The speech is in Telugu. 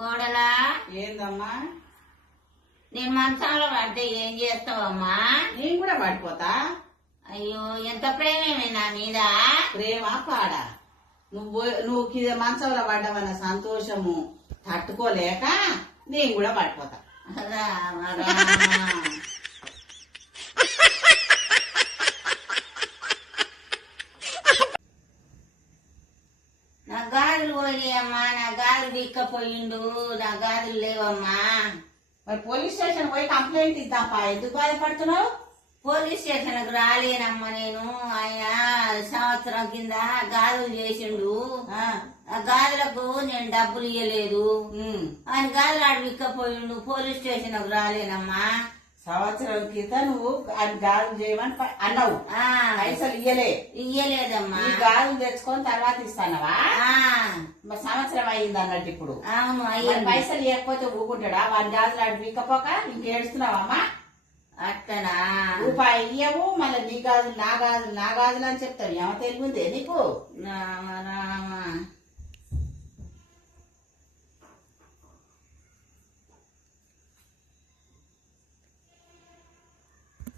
కోడలా ఏందమ్మా? నేను మంచంలో పడితే ఏం చేస్తావమ్మా? నేను కూడా పడిపోతా. అయ్యో ఎంత ప్రేమేమే నా మీద. ప్రేమ పాడ నువ్వు మంచంలో పడ్డావన్న సంతోషము తట్టుకోలేక నేను కూడా పడిపోతా. రామ రామ. నా గాజులు పోయినాయమ్మా, నా గాజులు దిక్కపోయిండు, నా గాజులు లేవమ్మా. మరి పోలీస్ స్టేషన్ పోయి కంప్లైంట్ ఇద్దాంపా. ఎందుకు బాధపడుతున్నావు? పోలీస్ స్టేషన్ కు రాలేనమ్మా నేను. ఆయన సంవత్సరం కింద గాజులు చేసిండు. ఆ గాజులకు నేను డబ్బులు ఇయ్యలేదు. ఆయన గాజులు ఆడు విక్కపోయిండు. పోలీస్ స్టేషన్ కు రాలేనమ్మా. సంవత్సరం క్రితం నువ్వు ఆయన గాజులు చేయమని అన్నావు. పైసలు ఇయ్యలేదమ్మా. ఈ గాజులు తెచ్చుకొని తర్వాత ఇస్తానవా? మరి సంవత్సరం అయింది అన్నట్టు ఇప్పుడు. అవును మరి అయ్యింది. పైసలు ఇవ్వకపోతే ఊకుంటాడా? వాడి గాజులు ఆడు వీకపోక ఇంకేడుస్తున్నావమ్మా? అట్టనా? రూపాయి ఇయ్యవు, మళ్ళీ నీ గాజులు నా గాజులు నా గాజులు అని చెప్తావు. ఏమో తెలియదే నీకు? రామ రామ.